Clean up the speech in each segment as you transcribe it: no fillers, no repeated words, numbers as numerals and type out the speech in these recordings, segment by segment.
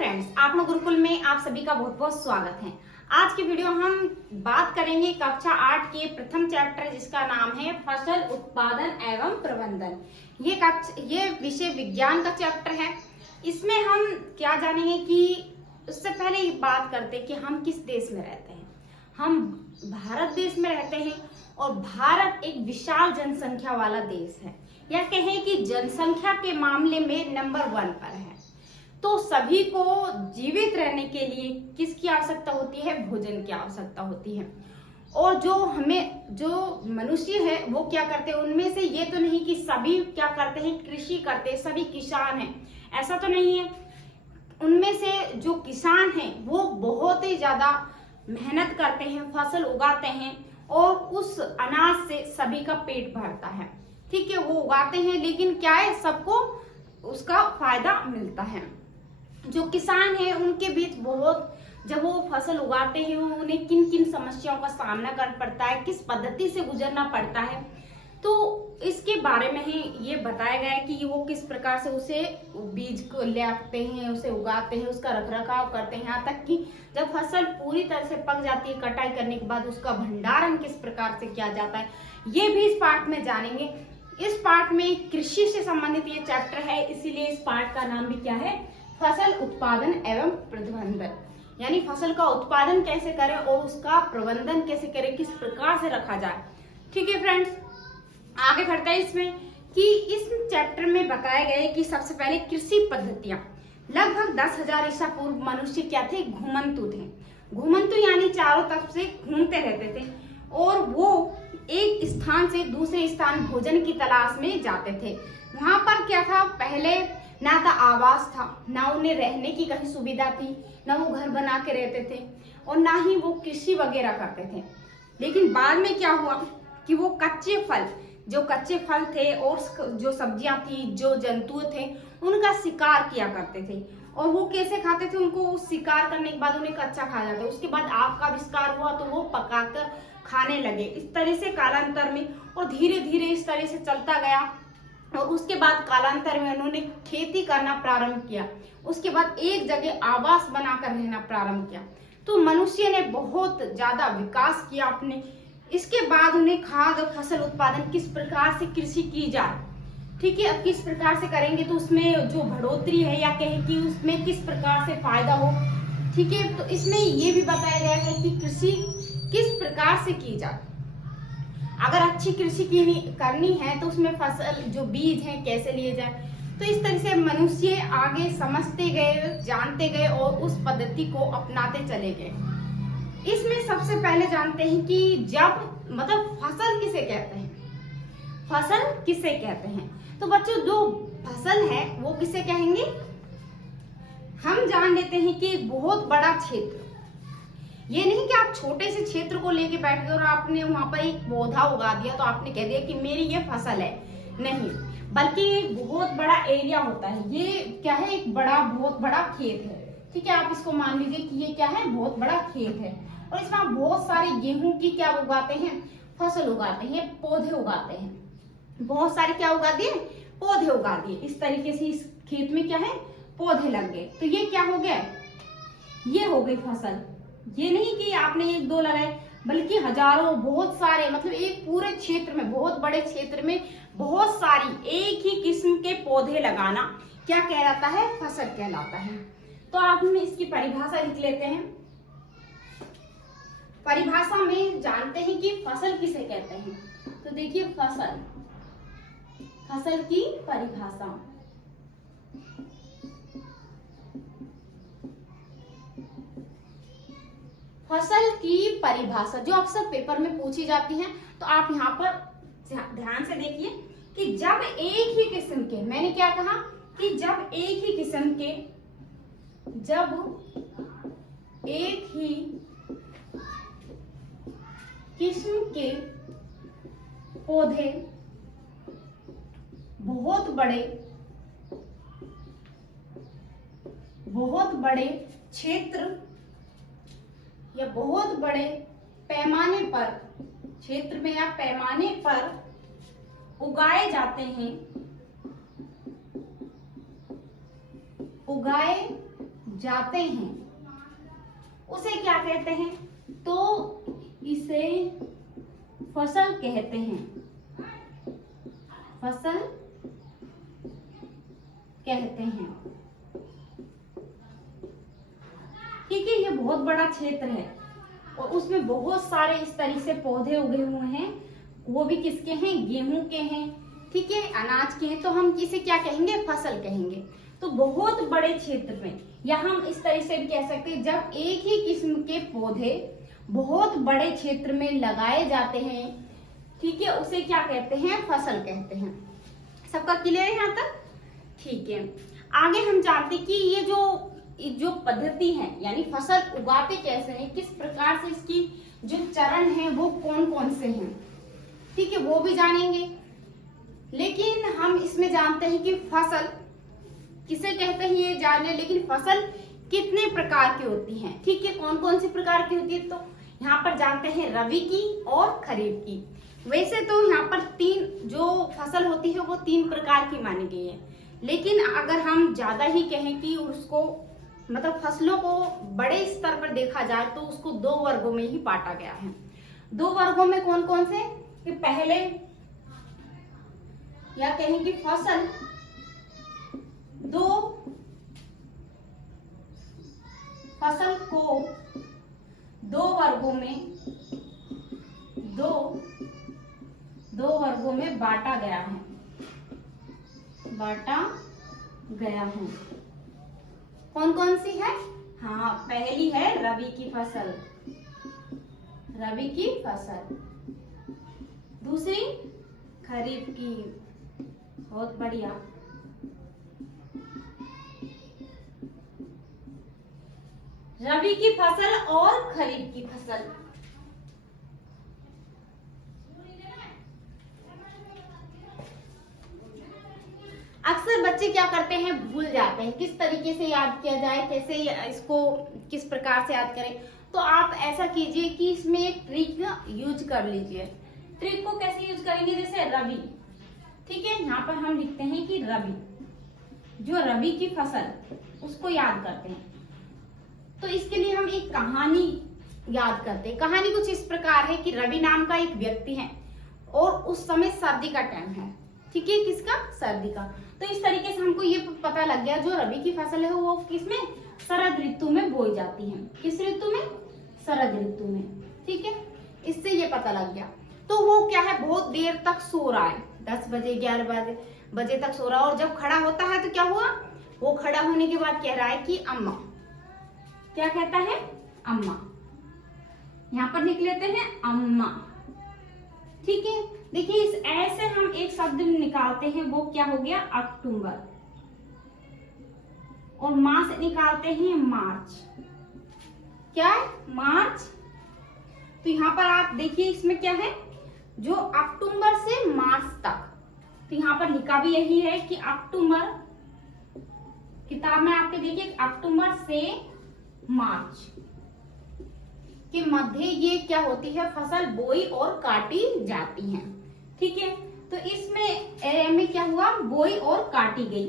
Friends, आप लोग गुरुकुल में आप सभी का बहुत बहुत स्वागत है। आज की वीडियो हम बात करेंगे कक्षा 8 के प्रथम चैप्टर जिसका नाम है फसल उत्पादन एवं प्रबंधन। ये विषय विज्ञान का चैप्टर है। इसमें हम क्या जानेंगे कि उससे पहले ये बात करते हैं कि हम किस देश में रहते हैं। हम भारत देश में रहते हैं और भारत एक विशाल जनसंख्या वाला देश है, या कहें कि जनसंख्या के मामले में नंबर 1 पर है। तो सभी को जीवित रहने के लिए किसकी आवश्यकता होती है? भोजन की आवश्यकता होती है। और जो मनुष्य है वो क्या करते हैं, उनमें से ये तो नहीं कि सभी क्या करते हैं, कृषि करते हैं, सभी किसान हैं, ऐसा तो नहीं है। उनमें से जो किसान हैं वो बहुत ही ज्यादा मेहनत करते हैं, फसल उगाते हैं और उस अनाज से सभी का पेट भरता है। ठीक है, वो उगाते हैं, लेकिन क्या है, सबको उसका फायदा मिलता है। जो किसान है उनके बीच जब वो फसल उगाते हैं उन्हें किन किन समस्याओं का सामना करना पड़ता है, किस पद्धति से गुजरना पड़ता है, तो इसके बारे में ही ये बताया गया है कि वो किस प्रकार से उसे बीज को ले आते हैं, उसे उगाते हैं, उसका रखरखाव करते हैं, यहाँ तक कि जब फसल पूरी तरह से पक जाती है, कटाई करने के बाद उसका भंडारण किस प्रकार से किया जाता है, ये भी इस पाठ में जानेंगे। इस पाठ में कृषि से संबंधित ये चैप्टर है, इसीलिए इस पाठ का नाम भी क्या है, फसल उत्पादन एवं प्रबंधन। यानी फसल का उत्पादन कैसे करें और उसका प्रबंधन कैसे करें, किस प्रकार से रखा जाए। ठीक है फ्रेंड्स, आगे बढ़ते हैं इसमें कि इस चैप्टर में बताया गया है कि सबसे पहले कृषि पद्धतियां। लगभग 10,000 ईसा पूर्व मनुष्य क्या थे, घुमंतु थे। घुमंतु यानी चारों तरफ से घूमते रहते थे और वो एक स्थान से दूसरे स्थान भोजन की तलाश में जाते थे। वहां पर क्या था, पहले ना तो आवास था, ना उन्हें रहने की कहीं सुविधा थी, ना वो घर बना के रहते थे और ना ही वो कृषि वगैरह करते थे। लेकिन बाद में क्या हुआ कि वो जो कच्चे फल थे और जो सब्जियां थी, जो जंतु थे, उनका शिकार किया करते थे। और वो कैसे खाते थे, उनको शिकार करने के बाद उन्हें कच्चा खा जाता। उसके बाद आग का आविष्कार हुआ तो वो पकाकर खाने लगे। इस तरह से कालांतर में और धीरे धीरे इस तरह से चलता गया और उसके बाद कालांतर में उन्होंने खेती करना प्रारंभ किया। उसके बाद एक जगह आवास बनाकर रहना प्रारंभ किया। तो मनुष्य ने बहुत ज्यादा विकास किया अपने। इसके बाद उन्हें खाद्य और फसल उत्पादन किस प्रकार से कृषि की जाए, ठीक है, अब किस प्रकार से करेंगे तो उसमें जो बढ़ोतरी है, या कहें कि उसमें किस प्रकार से फायदा हो। ठीक है, तो इसमें ये भी बताया गया है कि कृषि किस प्रकार से की जाए। अगर अच्छी कृषि करनी है तो उसमें फसल जो बीज है कैसे लिए जाए। तो इस तरह से मनुष्य आगे समझते गए, जानते गए और उस पद्धति को अपनाते चले गए। इसमें सबसे पहले जानते हैं कि फसल किसे कहते हैं। फसल किसे कहते हैं तो बच्चों, जो फसल है वो किसे कहेंगे, हम जान लेते हैं कि एक बहुत बड़ा क्षेत्र। ये नहीं कि आप छोटे से क्षेत्र को लेके बैठ गए और आपने वहां पर एक पौधा उगा दिया तो आपने कह दिया कि मेरी ये फसल है, नहीं, बल्कि एक बहुत बड़ा एरिया होता है। ये क्या है, एक बहुत बड़ा खेत है। ठीक है, आप इसको मान लीजिए कि ये क्या है, बहुत बड़ा खेत है और इसमें आप बहुत सारे गेहूं की क्या उगाते हैं, फसल उगाते हैं, पौधे उगाते हैं। बहुत सारे क्या उगा दिए, पौधे उगा दिए। इस तरीके से इस खेत में क्या है, पौधे लग गए। तो ये क्या हो गया, ये हो गई फसल। ये नहीं कि आपने 1-2 लगाए, बल्कि हजारों, बहुत सारे, मतलब एक पूरे क्षेत्र में, बहुत बड़े क्षेत्र में बहुत सारी एक ही किस्म के पौधे लगाना क्या कहलाता है, फसल कहलाता है। तो आप इसकी परिभाषा लिख लेते हैं। परिभाषा में जानते हैं कि फसल किसे कहते हैं। तो देखिए, फसल की परिभाषा, फसल की परिभाषा जो अक्सर पेपर में पूछी जाती है, तो आप यहाँ पर ध्यान से देखिए कि जब एक ही किस्म के, मैंने क्या कहा कि जब एक ही किस्म के पौधे बहुत बड़े क्षेत्र या बहुत बड़े पैमाने पर, क्षेत्र में या पैमाने पर उगाए जाते हैं, उगाए जाते हैं उसे क्या कहते हैं? तो इसे फसल कहते हैं, फसल कहते हैं। ठीक है, ये बहुत बड़ा क्षेत्र है और उसमें बहुत सारे इस तरीके से पौधे उगे हुए हैं, वो भी किसके हैं? गेहूं के हैं। ठीक है, अनाज के हैं, तो हम इसे क्या कहेंगे? फसल कहेंगे। तो बहुत बड़े क्षेत्र में, या हम इस तरह से भी कह सकते हैं, जब एक ही किस्म के पौधे बहुत बड़े क्षेत्र में लगाए जाते हैं, ठीक है, उसे क्या कहते हैं? फसल कहते हैं। सबका क्लियर है यहाँ तक? ठीक है, आगे हम जानते हैं कि ये जो पद्धति है, यानी फसल उगाते कैसे हैं, किस प्रकार से इसकी जो चरण है वो कौन कौन से हैं, ठीक है, वो भी जानेंगे। लेकिन हम इसमें जानते हैं कि फसल किसे कहते हैं ये जाने, लेकिन फसल कितने प्रकार की होती है, ठीक है, कौन कौन सी प्रकार की होती है? तो यहाँ पर जानते हैं रबी की और खरीफ की। वैसे तो यहाँ पर तीन जो फसल होती है वो 3 प्रकार की मानी गई है, लेकिन अगर हम ज्यादा ही कहें कि उसको मतलब फसलों को बड़े स्तर पर देखा जाए तो उसको 2 वर्गों में ही बांटा गया है। 2 वर्गों में कौन कौन से? कि पहले या कहें कि फसल को 2 वर्गों में बांटा गया है। कौन कौन सी है? हाँ, पहली है रबी की फसल, दूसरी खरीफ की, बहुत बढ़िया, रबी की फसल और खरीफ की फसल। अक्सर बच्चे क्या करते हैं? भूल जाते हैं किस तरीके से याद किया जाए, कैसे इसको किस प्रकार से याद करें। तो आप ऐसा कीजिए कि इसमें एक ट्रिक यूज कर लीजिए। ट्रिक को कैसे यूज करेंगे? जैसे रबी, ठीक है, यहाँ पर हम लिखते हैं कि रबी, जो रबी की फसल, उसको याद करते हैं। तो इसके लिए हम एक कहानी याद करते हैं। कहानी कुछ इस प्रकार है कि रवि नाम का एक व्यक्ति है और उस समय सर्दी का टाइम है, ठीक है, किसका? सर्दी का। तो इस तरीके से हमको ये पता लग गया जो रबी की फसल है वो किसमें? शरद ऋतु में बोई जाती है। किस ऋतु में? शरद ऋतु में, ठीक है, इससे ये पता लग गया। तो वो क्या है? बहुत देर तक सो रहा है, 10 बजे 11 बजे तक सो रहा है, और जब खड़ा होता है तो क्या हुआ? वो खड़ा होने के बाद कह रहा है कि अम्मा, क्या कहता है? अम्मा। यहाँ पर लिख लेते हैं अम्मा, ठीक है। देखिए, इस ऐसे हम एक शब्द निकालते हैं, वो क्या हो गया? अक्टूबर, और माह से निकालते हैं मार्च। क्या है? मार्च। तो यहाँ पर आप देखिए इसमें क्या है? जो अक्टूबर से मार्च तक, तो यहाँ पर लिखा भी यही है कि अक्टूबर, किताब में आपके देखिए अक्टूबर से मार्च के मध्य ये क्या होती है? फसल बोई और काटी जाती है, ठीक है। तो इसमें में क्या हुआ? बोई और काटी गई,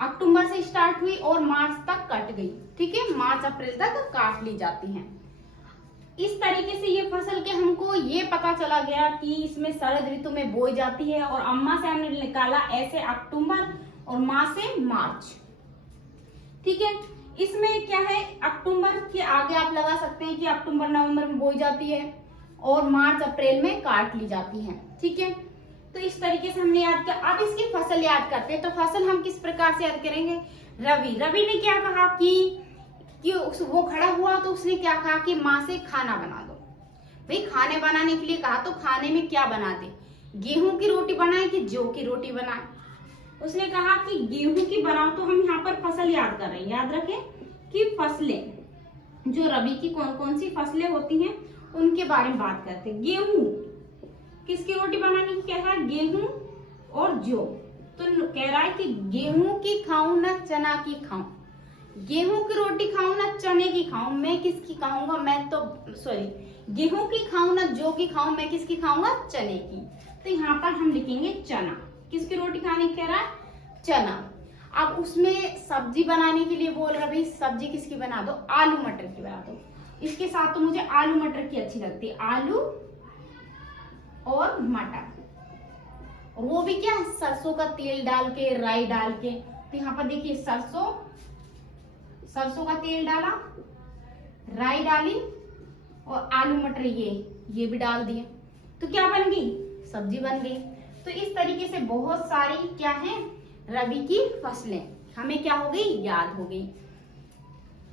अक्टूबर से स्टार्ट हुई और मार्च तक कट गई, ठीक है, मार्च अप्रैल तक काट ली जाती हैं। इस तरीके से ये फसल के हमको ये पता चला गया कि इसमें शरद ऋतु में बोई जाती है, और अम्मा से हमने निकाला ऐसे अक्टूबर और माँ से मार्च, ठीक है। इसमें क्या है? अक्टूबर के आगे आप लगा सकते हैं कि अक्टूबर नवंबर में बोई जाती है और मार्च अप्रैल में काट ली जाती है, ठीक है। तो इस तरीके से हमने याद किया। अब इसकी फसल याद करते हैं। तो फसल हम किस प्रकार से याद करेंगे? रवि ने क्या कहा कि वो खड़ा हुआ तो उसने क्या कहा कि माँ से खाना बना दो। भाई खाने बनाने के लिए कहा, तो खाने में क्या बना दे? गेहूं की रोटी बनाए कि जौ की रोटी बनाए? उसने कहा कि गेहूं की बनाओ। तो हम यहाँ पर फसल याद कर रहे हैं। याद रखें कि फसलें, जो रबी की कौन कौन सी फसलें होती हैं उनके बारे में बात करते हैं। गेहूं किसकी रोटी बनाने की कह रहा है? गेहूं और जौ। तो कह रहा है कि गेहूं की खाऊं ना चना की खाऊं, गेहूं की रोटी खाऊं ना चने की खाऊं, मैं किसकी खाऊंगा? मैं तो गेहूं की खाऊं ना जौ की खाऊं, मैं किसकी खाऊंगा? चने की। तो यहाँ पर हम लिखेंगे चना। किसकी रोटी खाने की कह रहा है? चना। अब उसमें सब्जी बनाने के लिए बोल रहा भाई सब्जी किसकी बना दो, आलू मटर की बना दो। इसके साथ तो मुझे आलू मटर की अच्छी लगती है, आलू और मटर, वो भी क्या सरसों का तेल डाल के, राई डाल के। तो यहाँ पर देखिए सरसों का तेल डाला, राई डाली और आलू मटर ये भी डाल दिए, तो क्या बन गई, सब्जी बन गई। तो इस तरीके से बहुत सारी क्या है रबी की फसलें हमें क्या हो गई, याद हो गई।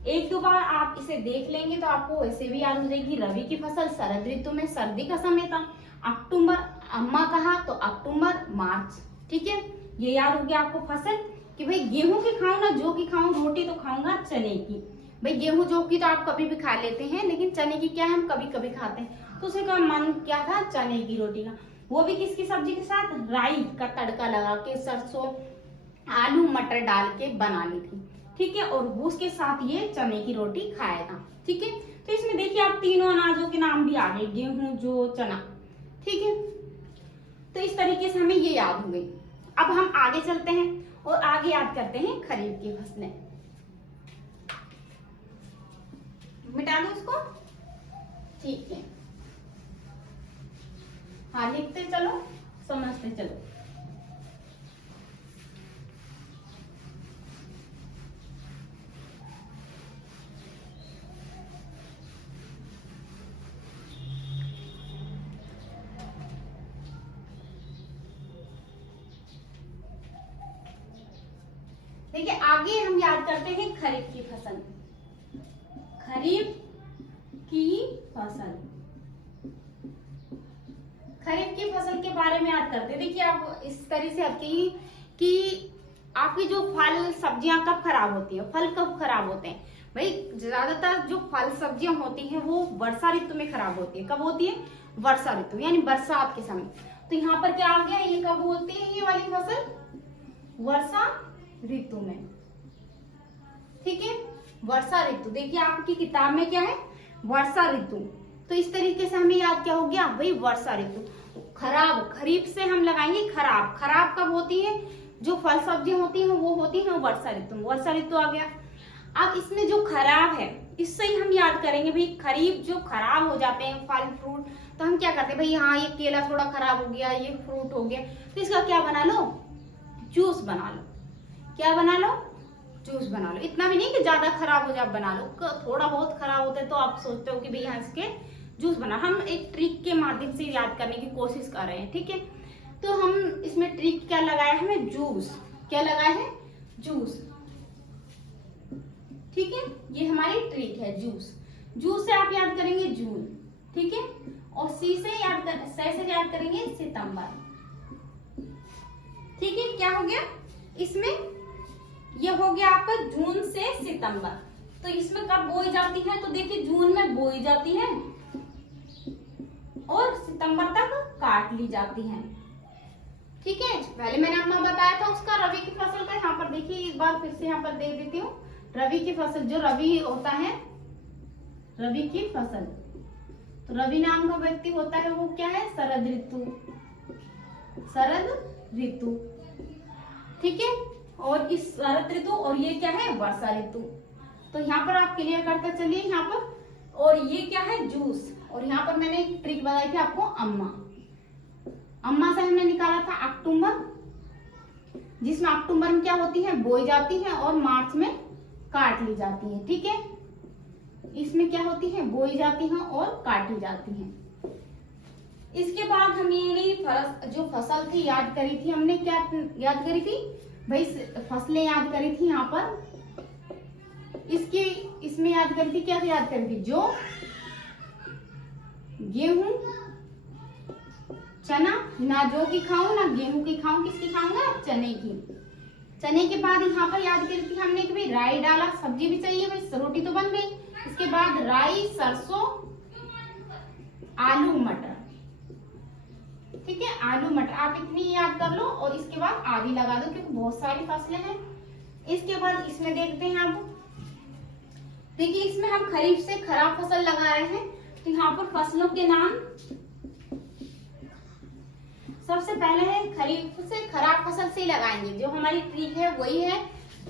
एक दो बार आप इसे देख लेंगे तो आपको ऐसे भी याद हो जाएगी। रबी की फसल शरद ऋतु में सर्दी का समय था, अक्टूबर, अम्मा कहा तो अक्टूबर मार्च, ठीक है। ये याद हो गया आपको फसल कि भाई गेहूं की खाऊं ना जौ की खाऊं, रोटी तो खाऊंगा चने की। भाई गेहूं जौ की तो आप कभी भी खा लेते हैं, लेकिन चने की क्या हम कभी कभी खाते हैं। तो उसे का मन क्या था, चने की रोटी का, वो भी किसकी सब्जी के साथ, राई का तड़का लगा के सरसों आलू मटर डाल के बना ली थी, ठीक है। और उसके साथ ये चने की रोटी खाया था, ठीक है। तो इसमें देखिए आप तीनों अनाजों के नाम भी आ गए, गेहूं जौ चना, ठीक है। तो इस तरीके से हमें ये याद हो गई। अब हम आगे चलते हैं और आगे याद करते हैं खरीफ की फसलें। मिटा दो इसको, ठीक है। हाँ लिखते चलो, समझते चलो। देखिए आगे हम याद करते हैं खरीफ की फसल। खरीफ की फसल, खरीफ की फसल के बारे में याद करते हैं। देखिए आप इस तरह से आपकी कि आपकी जो फल सब्जियां कब खराब होती है, फल कब खराब होते हैं। भाई ज्यादातर जो फल सब्जियां होती हैं वो वर्षा ऋतु में खराब होती है। कब होती है, वर्षा ऋतु यानी बरसात के समय। तो यहाँ पर क्या आ गया, ये कब होती है ये वाली फसल, वर्षा ऋतु में, ठीक है। वर्षा ऋतु, देखिए आपकी किताब में क्या है, वर्षा ऋतु। तो इस तरीके से हमें याद क्या हो गया भाई, वर्षा ऋतु। खराब, खरीफ से हम लगाएंगे खराब। खराब कब होती है, जो फल सब्जियां होती हैं वो होती है वर्षा ऋतु में, वर्षा ऋतु आ गया। अब इसमें जो खराब है इससे ही हम याद करेंगे भाई, खरीफ जो खराब हो जाते हैं फल फ्रूट, तो हम क्या करते हैं भाई, हाँ ये केला थोड़ा खराब हो गया, ये फ्रूट हो गया, तो इसका क्या बना लो, जूस बना लो। क्या बना लो, जूस बना लो। इतना भी नहीं कि ज्यादा खराब हो जाए, बना लो। थोड़ा बहुत खराब होता है तो आप सोचते हो कि भाई यहाँ इसके जूस बना। हम एक ट्रिक के माध्यम से याद करने की कोशिश कर रहे हैं, ठीक है। तो हम इसमें ट्रिक क्या लगाया है, हमें जूस, क्या लगाया है, जूस, ठीक है। ये हमारी ट्रिक है, जूस। जूस से आप याद करेंगे जून, ठीक है। और सी से याद करेंगे सितंबर, ठीक है। क्या हो गया इसमें, ये हो गया आपका जून से सितंबर। तो इसमें कब बोई जाती है, तो देखिए जून में बोई जाती है और सितंबर तक काट ली जाती है, ठीक है। पहले मैंने अम्मा बताया था उसका रबी की फसल का। यहाँ पर देखिए एक बार फिर से यहाँ पर दे देती हूँ, रबी की फसल, जो रबी होता है, रबी की फसल, तो रवि नाम का व्यक्ति होता है वो क्या है, शरद ऋतु, शरद ऋतु, ठीक है। और इस शरद ऋतु और ये क्या है, वर्षा ऋतु। तो यहाँ पर आप क्लियर करते चलिए यहाँ पर। और ये क्या है, जूस। और यहाँ पर मैंने एक ट्रिक बताई थी आपको, अम्मा से हमने निकाला था अक्टूबर, जिसमें अक्टूबर में क्या होती है, बोई जाती है और मार्च में काट ली जाती है, ठीक है। इसमें क्या होती है, बोई जाती है और काटी जाती है। इसके बाद हम ये जो फसल थी याद करी थी हमने, क्या याद करी थी भाई, फसलें याद करी थी यहाँ पर। इसमें याद करी थी, क्या याद करी थी, जो गेहूं चना, ना जौ की खाऊं ना गेहूं की खाऊं, किसकी खाऊंगा, चने की। चने के बाद यहाँ पर याद करी थी हमने कि भाई राई डाला, सब्जी भी चाहिए भाई, रोटी तो बन गई। इसके बाद राई, सरसों, आलू मटर, ठीक है, आलू मटर। आप इतनी याद कर लो और इसके बाद आदि लगा दो क्योंकि बहुत सारी फसलें हैं। इसके बाद इसमें देखते हैं अब, देखिए इसमें हम खरीफ से खराब फसल लगा रहे हैं, तो यहाँ पर फसलों के नाम, सबसे पहले है खरीफ से खराब फसल से लगाएंगे। जो हमारी ट्रिक है वही है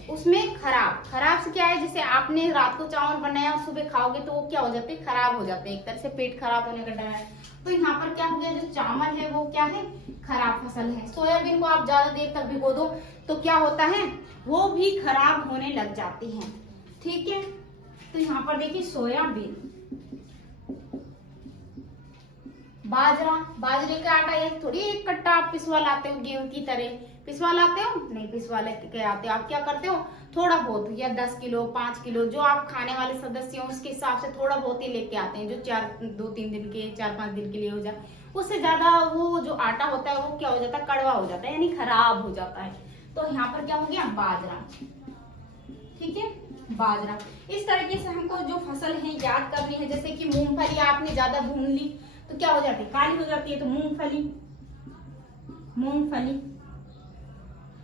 उसमें खराब से क्या है, जैसे आपने रात को चावल बनाया और सुबह खाओगे तो वो क्या हो जाते हैं, खराब हो जाते हैं, एक तरह से पेट खराब होने का डर है। तो यहाँ पर क्या हो गया, जो चावल है वो क्या है, खराब फसल है। सोयाबीन को आप ज्यादा देर तक भिगो दो तो क्या होता है, वो भी खराब होने लग जाती है। ठीक है, तो यहाँ पर देखिए सोयाबीन, बाजरे का आटा, ये थोड़ी एक कट्टा आप पिसवा लाते हो गेहूं की तरह, पिसवा लाते हो नहीं, पिसवा लेके आते हो आप, क्या करते हो थोड़ा बहुत या 10 किलो 5 किलो जो आप खाने वाले सदस्य हो उसके हिसाब से थोड़ा बहुत ही लेके आते हैं, जो 2-3 दिन के 4-5 दिन के लिए हो जाए। उससे ज्यादा वो जो आटा होता है वो क्या हो जाता है, कड़वा हो जाता है, यानी खराब हो जाता है। तो यहाँ पर क्या हो गया, बाजरा। ठीक है, बाजरा। इस तरीके से हमको जो फसल है याद करनी है। जैसे कि मूंगफली आपने ज्यादा भून ली तो क्या हो जाती है, काली हो जाती है, तो मूंगफली।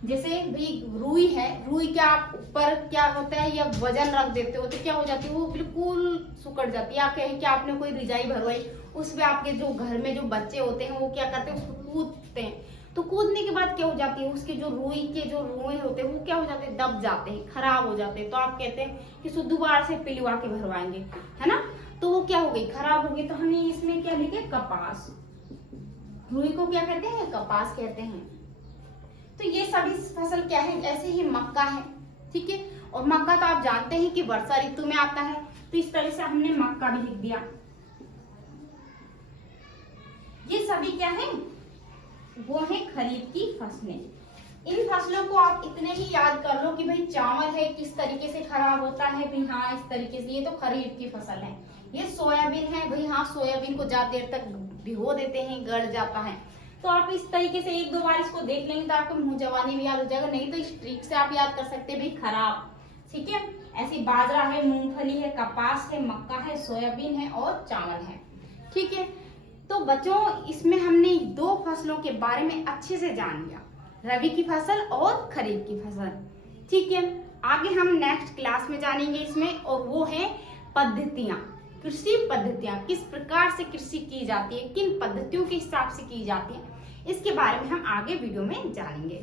जैसे भी रुई है, रुई क्या आप ऊपर क्या होता है या वजन रख देते हो तो क्या हो जाती है, वो बिल्कुल सुकड़ जाती है। आप कहें कि आपने कोई रिजाई भरवाई, उसमें आपके जो घर में जो बच्चे होते हैं वो क्या करते हैं, उसको कूदते हैं, तो कूदने के बाद क्या हो जाती है, उसके जो रुई के जो रुए होते हैं वो क्या हो जाते हैं, दब जाते हैं, खराब हो जाते हैं। तो आप कहते हैं कि दोबारा से पिलवा के भरवाएंगे, है ना, तो वो क्या हो गई, खराब हो गई। तो हमने इसमें क्या लिखे, कपास। रुई को क्या कहते हैं, कपास कहते हैं। तो ये सभी फसल क्या है, ऐसे ही मक्का है। ठीक है, और मक्का तो आप जानते हैं कि वर्षा ऋतु में आता है, तो इस तरह से हमने मक्का भी लिख दिया। ये सभी क्या है, वो है खरीफ की फसलें। इन फसलों को आप इतने ही याद कर लो कि भाई चावल है किस तरीके से खराब होता है, भाई हाँ इस तरीके से, ये तो खरीफ की फसल है। ये सोयाबीन है, भाई हाँ सोयाबीन को ज्यादा देर तक भिगो देते हैं, गड़ जाता है। तो आप इस तरीके से 1-2 बार इसको देख लेंगे तो आपको मुंह जवानी भी याद हो जाएगा, नहीं तो इस ट्रिक से आप याद कर सकते हैं भाई खराब। ठीक है, ऐसी बाजरा है, मूंगफली है, कपास है, मक्का है, सोयाबीन है और चावल है। ठीक है, तो बच्चों इसमें हमने 2 फसलों के बारे में अच्छे से जान लिया, रबी की फसल और खरीफ की फसल। ठीक है, आगे हम नेक्स्ट क्लास में जानेंगे इसमें, और वो है पद्धतियां, कृषि पद्धतियां, किस प्रकार से कृषि की जाती है, किन पद्धतियों के हिसाब से की जाती है, इसके बारे में हम आगे वीडियो में जानेंगे।